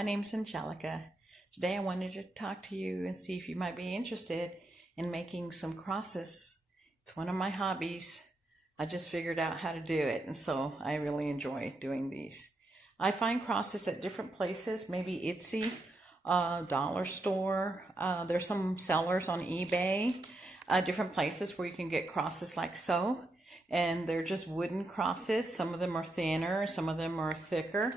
My name is Angelica. Today I wanted to talk to you and see if you might be interested in making some crosses. It's one of my hobbies. I just figured out how to do it, and so I really enjoy doing these. I find crosses at different places, maybe Etsy, dollar store. There's some sellers on eBay, different places where you can get crosses like so. And they're just wooden crosses. Some of them are thinner, some of them are thicker.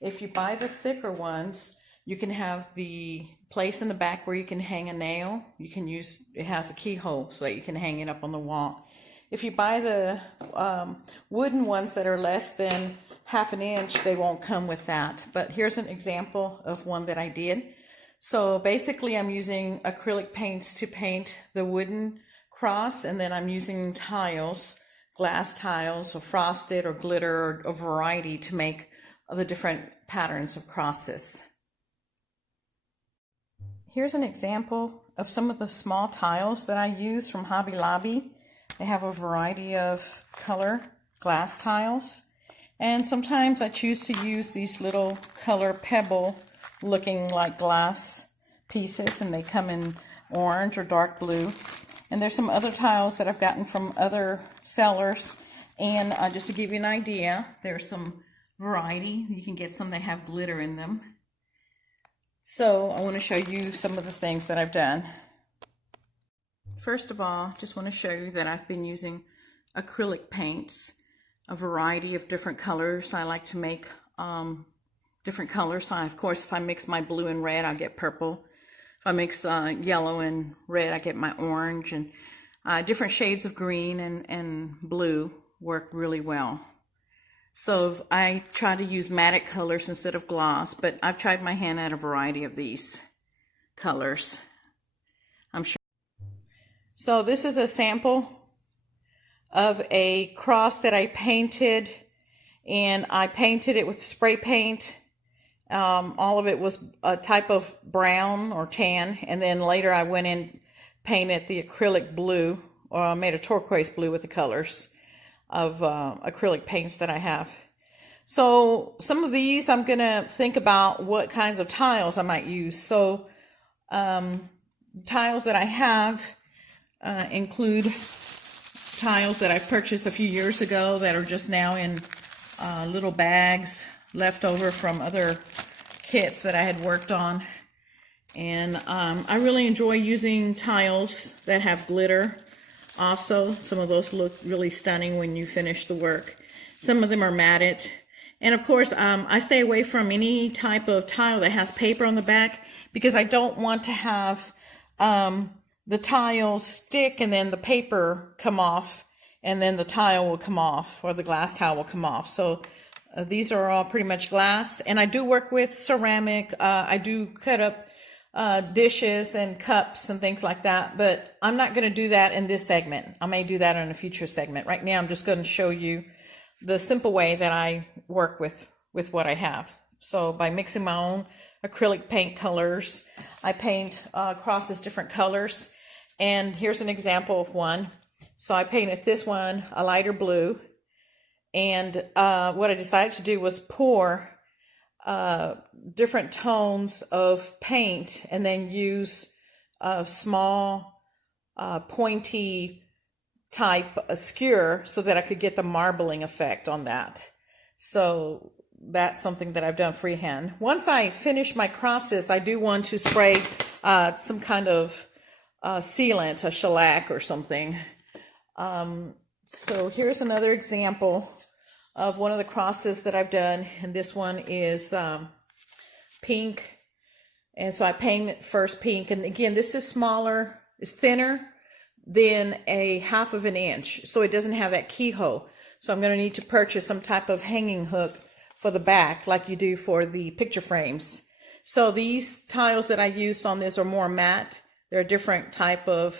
If you buy the thicker ones, you can have the place in the back where you can hang a nail. You can use, it has a keyhole so that you can hang it up on the wall. If you buy the wooden ones that are less than half an inch, they won't come with that. But here's an example of one that I did. So basically I'm using acrylic paints to paint the wooden cross, and then I'm using tiles, glass tiles or frosted or glitter or a variety to make the different patterns of crosses. Here's an example of some of the small tiles that I use from Hobby Lobby. They have a variety of color glass tiles, and sometimes I choose to use these little color pebble looking like glass pieces, and they come in orange or dark blue. And there's some other tiles that I've gotten from other sellers, and just to give you an idea, there's some variety. You can get some that have glitter in them. So I want to show you some of the things that I've done. First of all, just want to show you that I've been using acrylic paints, a variety of different colors. I like to make different colors. So of course, if I mix my blue and red, I'll get purple. If I mix yellow and red, I get my orange, and different shades of green and blue work really well. So I try to use matte colors instead of gloss, but I've tried my hand at a variety of these colors, I'm sure. So this is a sample of a cross that I painted, and I painted it with spray paint. All of it was a type of brown or tan, and then later I went in, painted the acrylic blue, or I made a turquoise blue with the colors of acrylic paints that I have. So some of these I'm gonna think about what kinds of tiles I might use. So tiles that I have include tiles that I purchased a few years ago that are just now in little bags left over from other kits that I had worked on. And I really enjoy using tiles that have glitter. Also, some of those look really stunning when you finish the work. Some of them are matted. And of course, I stay away from any type of tile that has paper on the back, because I don't want to have the tiles stick and then the paper come off, and then the tile will come off, or the glass tile will come off. So these are all pretty much glass. And I do work with ceramic. I do cut up dishes and cups and things like that, but I'm not going to do that in this segment. I may do that in a future segment. Right now I'm just going to show you the simple way that I work with what I have. So by mixing my own acrylic paint colors, I paint crosses different colors. And here's an example of one. So I painted this one a lighter blue, and what I decided to do was pour different tones of paint, and then use a small pointy type skewer so that I could get the marbling effect on that. So that's something that I've done freehand. Once I finish my crosses, I do want to spray some kind of sealant, a shellac or something. So here's another example of one of the crosses that I've done, and this one is pink. And so I painted first pink, and again, this is smaller, it's thinner than a half of an inch, so it doesn't have that keyhole. So I'm going to need to purchase some type of hanging hook for the back, like you do for the picture frames. So these tiles that I used on this are more matte. They're a different type of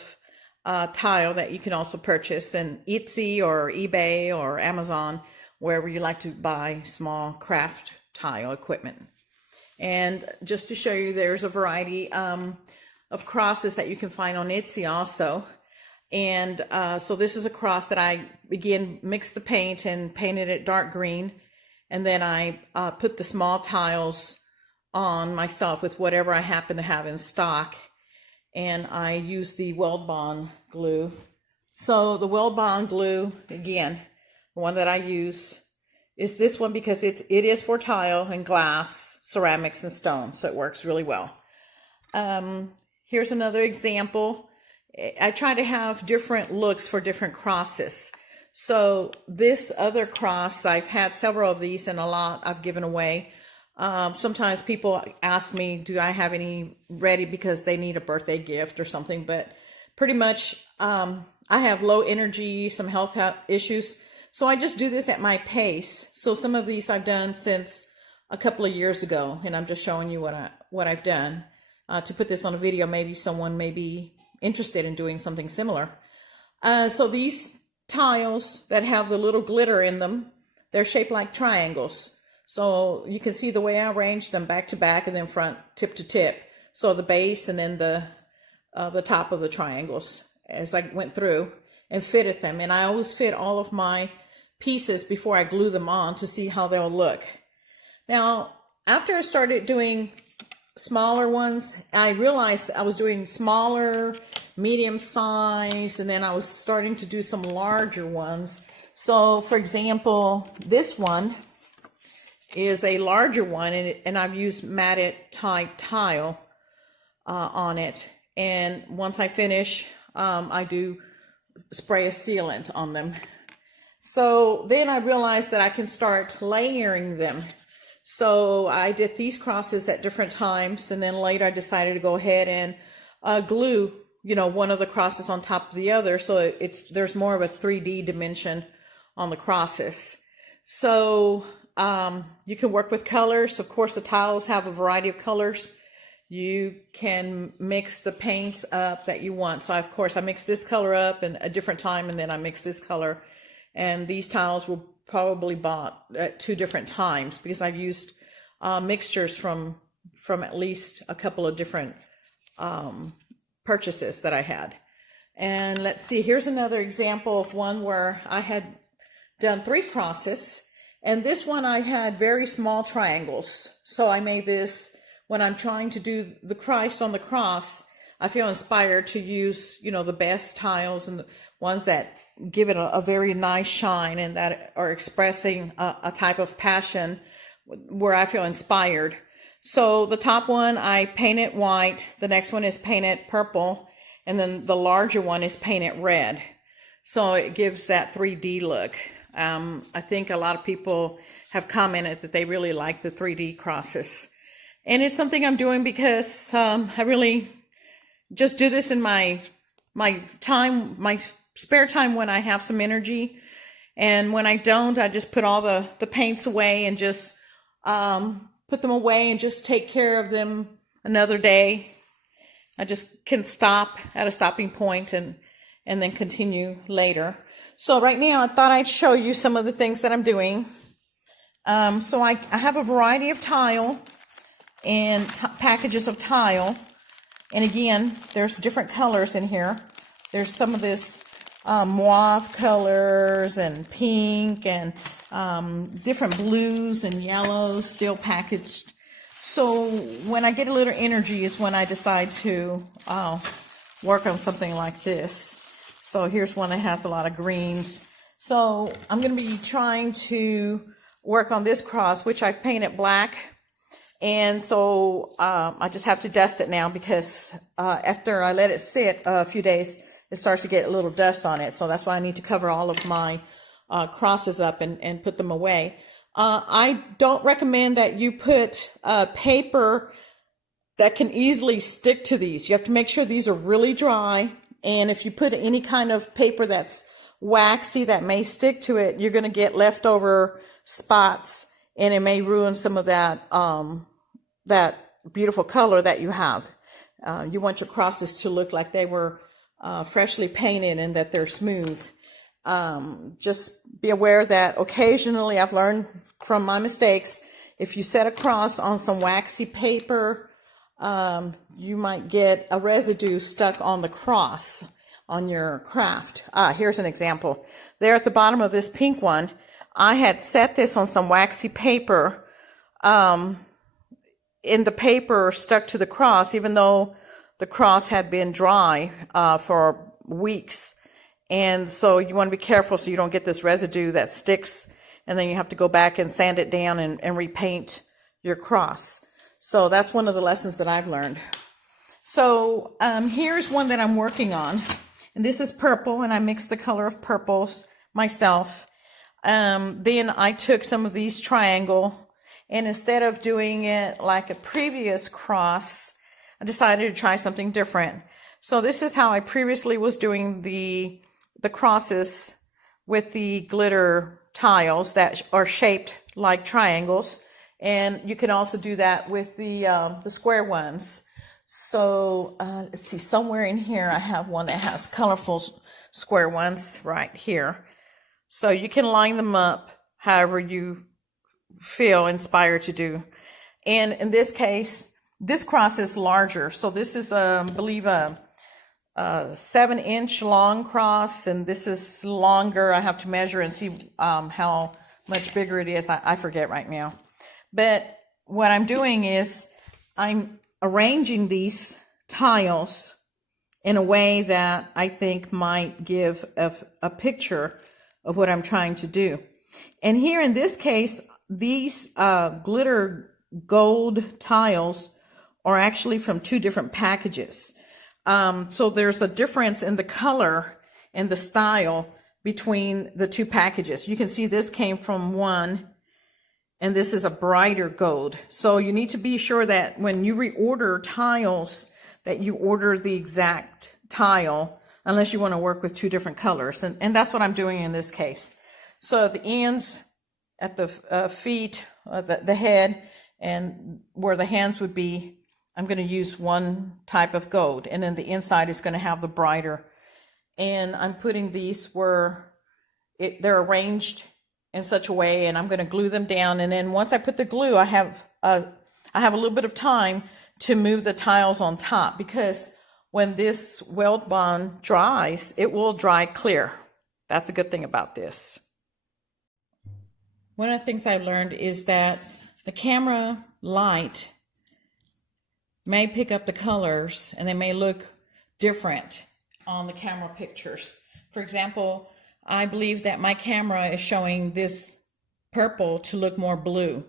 tile that you can also purchase in Etsy or eBay or Amazon, wherever you like to buy small craft tile equipment. And just to show you, there's a variety of crosses that you can find on Etsy also. And so this is a cross that I, again, mixed the paint and painted it dark green. And then I put the small tiles on myself with whatever I happen to have in stock. And I use the Weld Bond glue. So the Weld Bond glue, again, the one that I use is this one because it is for tile and glass, ceramics and stone. So it works really well. Here's another example. I try to have different looks for different crosses. So this other cross, I've had several of these and a lot I've given away. Sometimes people ask me, do I have any ready because they need a birthday gift or something, but pretty much I have low energy, some health issues. So I just do this at my pace. So some of these I've done since a couple of years ago, and I'm just showing you what I've done. To put this on a video, maybe someone may be interested in doing something similar. So these tiles that have the little glitter in them, they're shaped like triangles. So you can see the way I arranged them back to back and then front tip to tip. So the base and then the top of the triangles as I went through and fitted them. And I always fit all of my pieces before I glue them on to see how they'll look. Now, after I started doing smaller ones, I realized that I was doing smaller, medium size, and then I was starting to do some larger ones. So for example, this one is a larger one, and I've used matted type tile on it. And once I finish, I do spray a sealant on them. So then I realized that I can start layering them. So I did these crosses at different times, and then later I decided to go ahead and glue, one of the crosses on top of the other. So there's more of a 3D dimension on the crosses. So you can work with colors. Of course, the tiles have a variety of colors. You can mix the paints up that you want. So of course I mix this color up in a different time, and then I mix this color. And these tiles were probably bought at 2 different times because I've used mixtures from at least a couple of different purchases that I had. And let's see, here's another example of one where I had done 3 crosses. And this one I had very small triangles. So I made this when I'm trying to do the Christ on the cross. I feel inspired to use, the best tiles and the ones that give it a very nice shine and that are expressing a type of passion where I feel inspired. So the top one I painted white, the next one is painted purple, and then the larger one is painted red. So it gives that 3D look. I think a lot of people have commented that they really like the 3D crosses. And it's something I'm doing because I really just do this in my time, my spare time when I have some energy. And when I don't, I just put all the paints away and just put them away and just take care of them another day. I just can stop at a stopping point and then continue later. So right now I thought I'd show you some of the things that I'm doing. So I have a variety of tile and packages of tile. And again, there's different colors in here. There's some of this mauve colors and pink and different blues and yellows still packaged. So when I get a little energy is when I decide to work on something like this. So here's one that has a lot of greens. So I'm going to be trying to work on this cross, which I've painted black. And so I just have to dust it now because after I let it sit a few days, it starts to get a little dust on it. So that's why I need to cover all of my crosses up and put them away. I don't recommend that you put paper that can easily stick to these. You have to make sure these are really dry. And if you put any kind of paper that's waxy that may stick to it, you're going to get leftover spots, and it may ruin some of that that beautiful color that you have. You want your crosses to look like they were freshly painted and that they're smooth. Just be aware that occasionally, I've learned from my mistakes, if you set a cross on some waxy paper, you might get a residue stuck on the cross on your craft. Here's an example. There at the bottom of this pink one, I had set this on some waxy paper, in the paper stuck to the cross, even though the cross had been dry for weeks. And so you want to be careful so you don't get this residue that sticks, and then you have to go back and sand it down and repaint your cross. So that's one of the lessons that I've learned. So here's one that I'm working on, and this is purple, and I mixed the color of purples myself. Then I took some of these triangle, and instead of doing it like a previous cross, I decided to try something different. So this is how I previously was doing the crosses with the glitter tiles that are shaped like triangles, and you can also do that with the square ones. So let's see, somewhere in here I have one that has colorful square ones right here. So you can line them up however you feel inspired to do. And in this case, this cross is larger. So this is, I believe, a 7-inch long cross, and this is longer. I have to measure and see how much bigger it is. I forget right now. But what I'm doing is I'm arranging these tiles in a way that I think might give a picture of what I'm trying to do. And here in this case, these glitter gold tiles are actually from 2 different packages. So there's a difference in the color and the style between the 2 packages. You can see this came from one, and this is a brighter gold. So you need to be sure that when you reorder tiles, that you order the exact tile, unless you want to work with 2 different colors. And that's what I'm doing in this case. So at the ends, at the feet, the head, and where the hands would be, I'm going to use one type of gold. And then the inside is going to have the brighter. And I'm putting these where they're arranged in such a way, and I'm going to glue them down. And then once I put the glue, I have a little bit of time to move the tiles on top, because when this weld bond dries, it will dry clear. That's a good thing about this. One of the things I learned is that the camera light may pick up the colors, and they may look different on the camera pictures. For example, I believe that my camera is showing this purple to look more blue.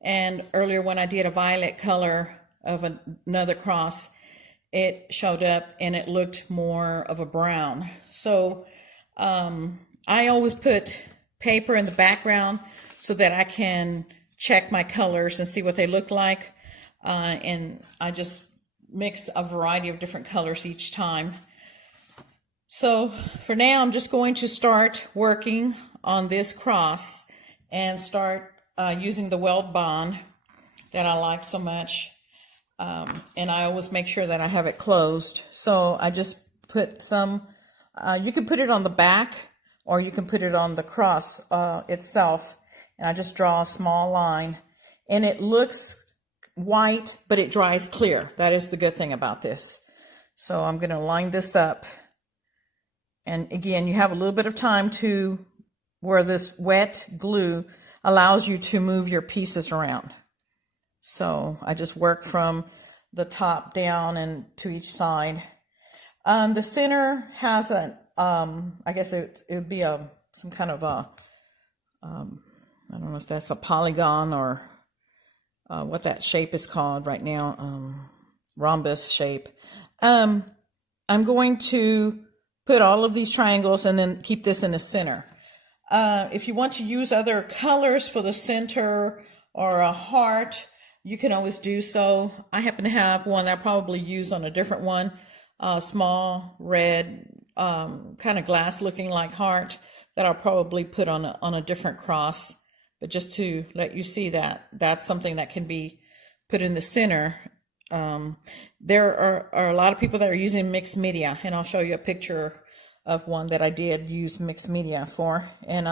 And earlier when I did a violet color of another cross, it showed up and it looked more of a brown. So I always put paper in the background so that I can check my colors and see what they look like. And I just mix a variety of different colors each time. So for now, I'm just going to start working on this cross and start using the weld bond that I like so much. And I always make sure that I have it closed. So I just put some, you can put it on the back, or you can put it on the cross itself. And I just draw a small line, and it looks white, but it dries clear. That is the good thing about this. So I'm going to line this up. And again, you have a little bit of time to where this wet glue allows you to move your pieces around. So I just work from the top down and to each side. The center has a, I guess it would be some kind of a, I don't know if that's a polygon or what that shape is called right now, rhombus shape. I'm going to put all of these triangles and then keep this in the center. If you want to use other colors for the center or a heart, you can always do so. I happen to have one that I'll probably use on a different one, small red, kind of glass looking like heart that I'll probably put on a different cross. But just to let you see that that's something that can be put in the center. There are a lot of people that are using mixed media, and I'll show you a picture of one that I did use mixed media for. And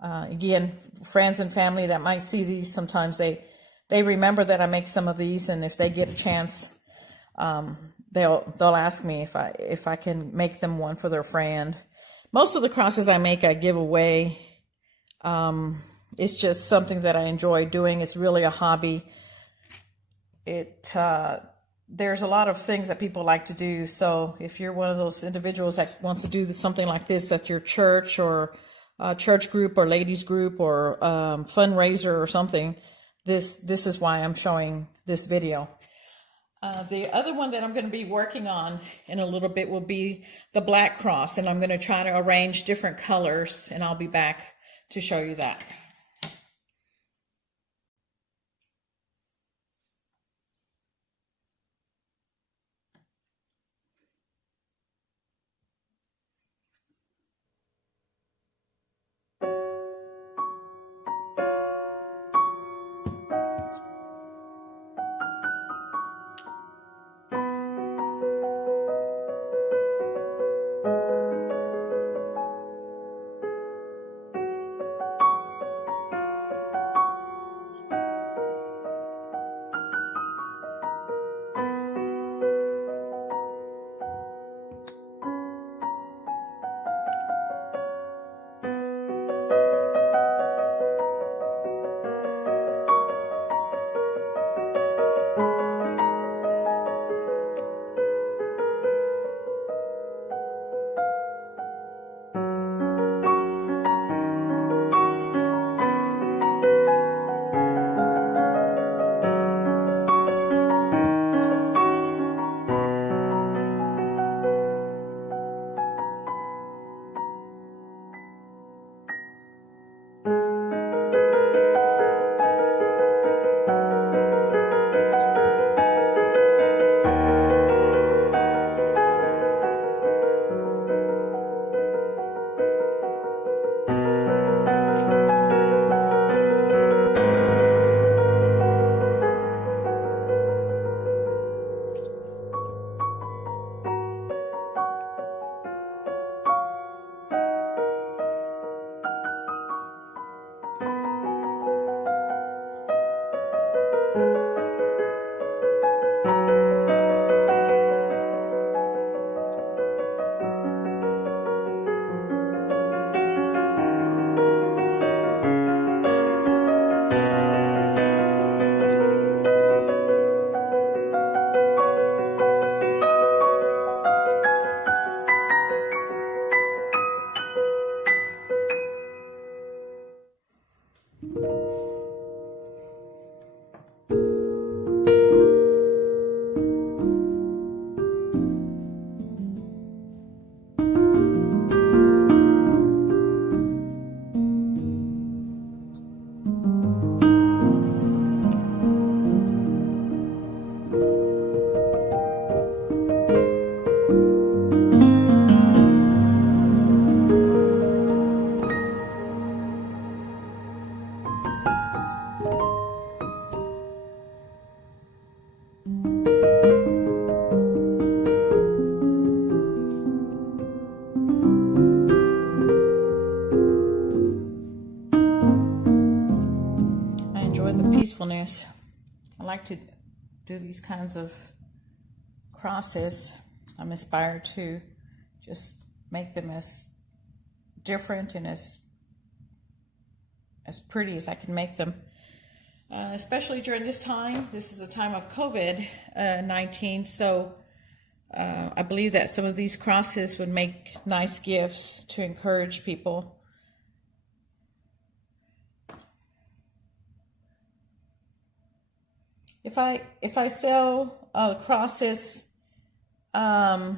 again, friends and family that might see these, sometimes they remember that I make some of these, and if they get a chance, they'll ask me if I can make them one for their friend. Most of the crosses I make, I give away. It's just something that I enjoy doing. It's really a hobby. there's a lot of things that people like to do. So if you're one of those individuals that wants to do something like this at your church or church group or ladies group or fundraiser or something, this is why I'm showing this video. The other one that I'm going to be working on in a little bit will be the black cross, and I'm going to try to arrange different colors, and I'll be back to show you that. Peacefulness. I like to do these kinds of crosses. I'm inspired to just make them as different and as pretty as I can make them, especially during this time. This is a time of COVID-19, so I believe that some of these crosses would make nice gifts to encourage people. If I sell crosses, I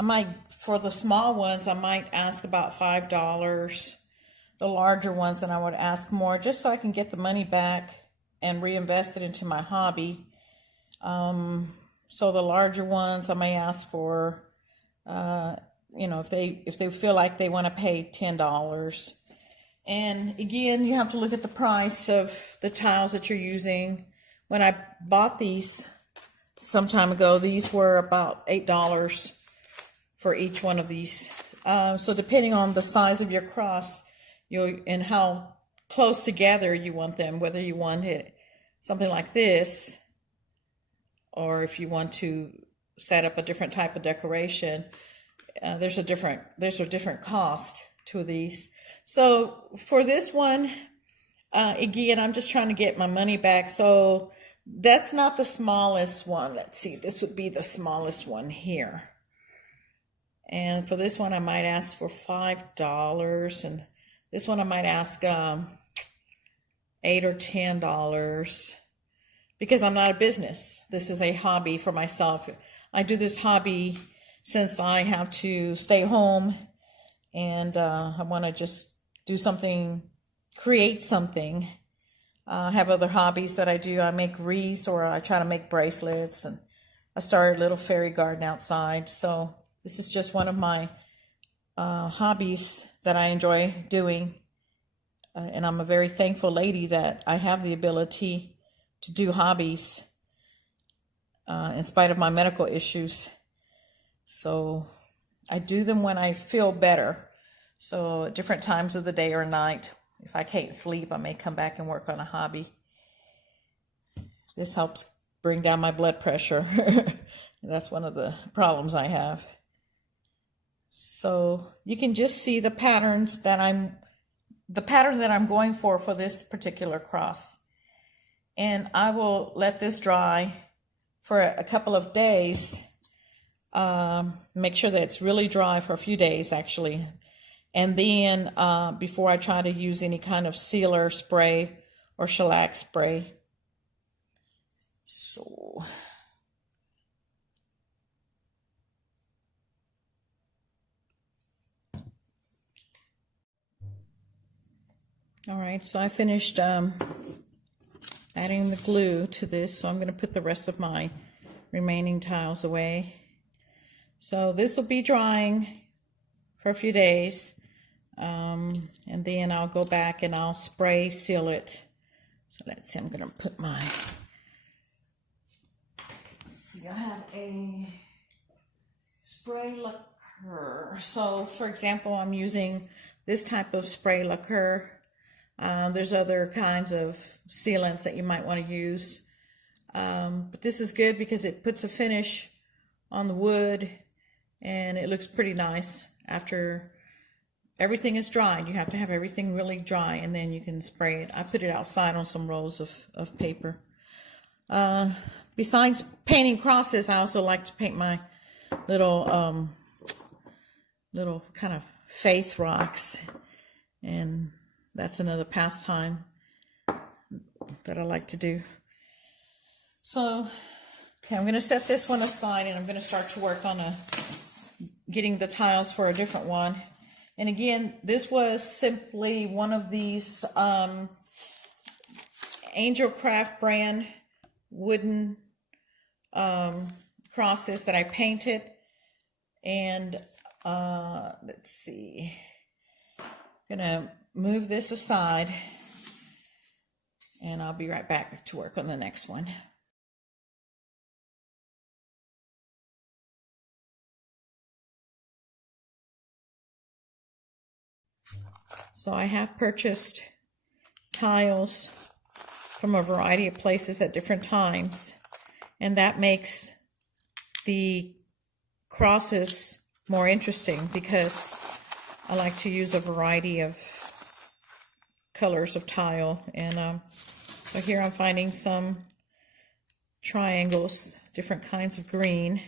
might, for the small ones, I might ask about $5. The larger ones, then I would ask more, just so I can get the money back and reinvest it into my hobby. So the larger ones, I may ask for, if they feel like they want to pay $10. And again, you have to look at the price of the tiles that you're using. When I bought these some time ago, these were about $8 for each one of these. So depending on the size of your cross, and how close together you want them, whether you want it something like this, or if you want to set up a different type of decoration, there's a different cost to these. So for this one, again, I'm just trying to get my money back. So That's not the smallest one. Let's see, this would be the smallest one here. And for this one, I might ask for $5. And this one, I might ask $8 or $10 because I'm not a business. This is a hobby for myself. I do this hobby since I have to stay home and I want to just do something, create something. I have other hobbies that I do. I make wreaths or I try to make bracelets, and I started a little fairy garden outside. So this is just one of my hobbies that I enjoy doing. And I'm a very thankful lady that I have the ability to do hobbies in spite of my medical issues. So I do them when I feel better. So at different times of the day or night. If I can't sleep, I may come back and work on a hobby. This helps bring down my blood pressure. That's one of the problems I have. So you can just see the patterns that the pattern that I'm going for this particular cross. And I will let this dry for a couple of days. Make sure that it's really dry for a few days actually. And then before I try to use any kind of sealer spray or shellac spray. So all right, so I finished adding the glue to this, so I'm going to put the rest of my remaining tiles away. So this will be drying for a few days. And then I'll go back and I'll spray seal it. So let's see, I'm going to put my, let's see, I have a spray lacquer. So for example, I'm using this type of spray lacquer. There's other kinds of sealants that you might want to use. But this is good because it puts a finish on the wood and it looks pretty nice after everything is dried. You have to have everything really dry and then you can spray it. I put it outside on some rolls of paper. Besides painting crosses, I also like to paint my little kind of faith rocks. And that's another pastime that I like to do. So, okay, I'm going to set this one aside and I'm going to start to work on getting the tiles for a different one. And again, this was simply one of these Angel Craft brand wooden crosses that I painted. And let's see, I'm gonna move this aside and I'll be right back to work on the next one. So I have purchased tiles from a variety of places at different times, and that makes the crosses more interesting because I like to use a variety of colors of tile. And so here I'm finding some triangles, different kinds of green.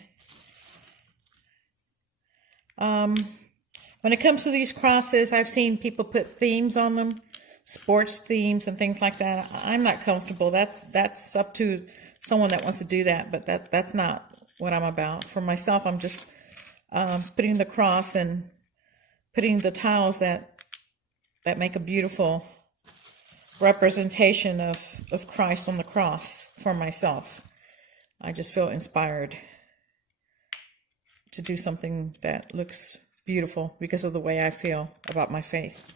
When it comes to these crosses, I've seen people put themes on them, sports themes and things like that. I'm not comfortable. That's up to someone that wants to do that, but that's not what I'm about. For myself, I'm just putting the cross and putting the tiles that make a beautiful representation of Christ on the cross for myself. I just feel inspired to do something that looks beautiful because of the way I feel about my faith.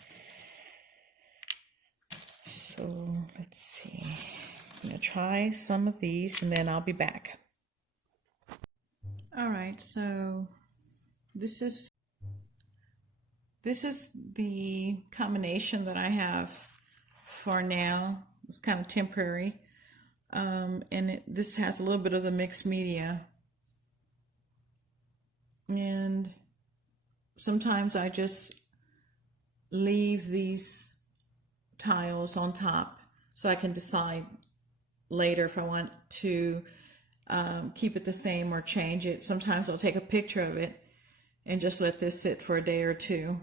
So let's see. I'm going to try some of these and then I'll be back. All right, so this is the combination that I have for now. It's kind of temporary. And this has a little bit of the mixed media. And sometimes I just leave these tiles on top so I can decide later if I want to keep it the same or change it. Sometimes I'll take a picture of it and just let this sit for a day or two.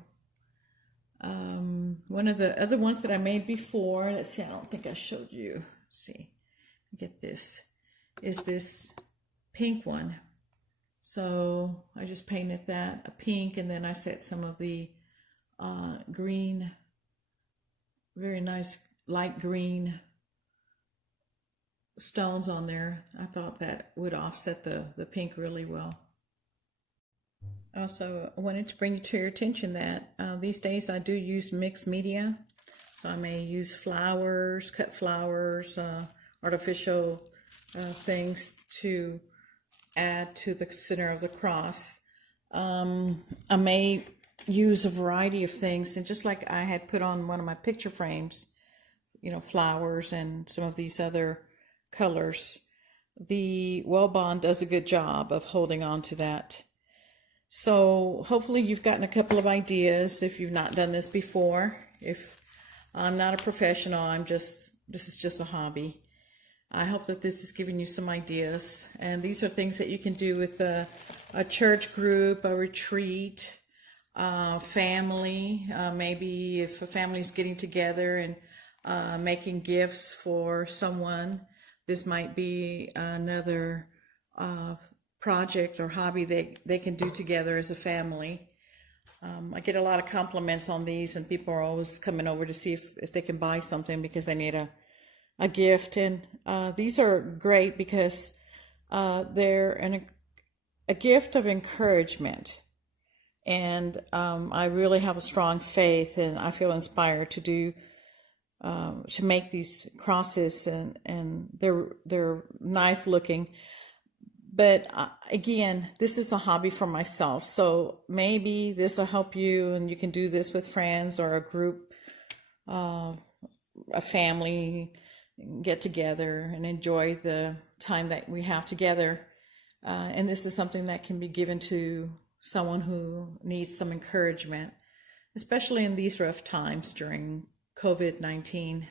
One of the other ones that I made before, let's see, I don't think I showed you. Let's see, get this, is this pink one. So I just painted that a pink, and then I set some of the green, very nice light green stones on there. I thought that would offset the pink really well. Also, I wanted to bring you to your attention that these days I do use mixed media. So I may use flowers, cut flowers, artificial things to add to the center of the cross. I may use a variety of things, and just like I had put on one of my picture frames, you know, flowers and some of these other colors, the Well Bond does a good job of holding on to that. So hopefully you've gotten a couple of ideas if you've not done this before. If I'm not a professional, this is just a hobby. I hope that this is giving you some ideas, and these are things that you can do with a church group, a retreat, family. Maybe if a family is getting together and making gifts for someone, this might be another project or hobby they can do together as a family. I get a lot of compliments on these, and people are always coming over to see if they can buy something because they need a gift. And these are great because they're a gift of encouragement. And I really have a strong faith, and I feel inspired to make these crosses, and they're nice looking. But again, this is a hobby for myself. So maybe this will help you, and you can do this with friends or a group, a family, get together and enjoy the time that we have together. And this is something that can be given to someone who needs some encouragement, especially in these rough times during COVID-19.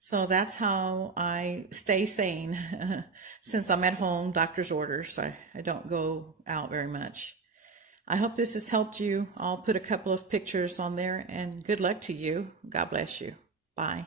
So that's how I stay sane. Since I'm at home, doctor's orders, I don't go out very much. I hope this has helped you. I'll put a couple of pictures on there, and good luck to you. God bless you. Bye.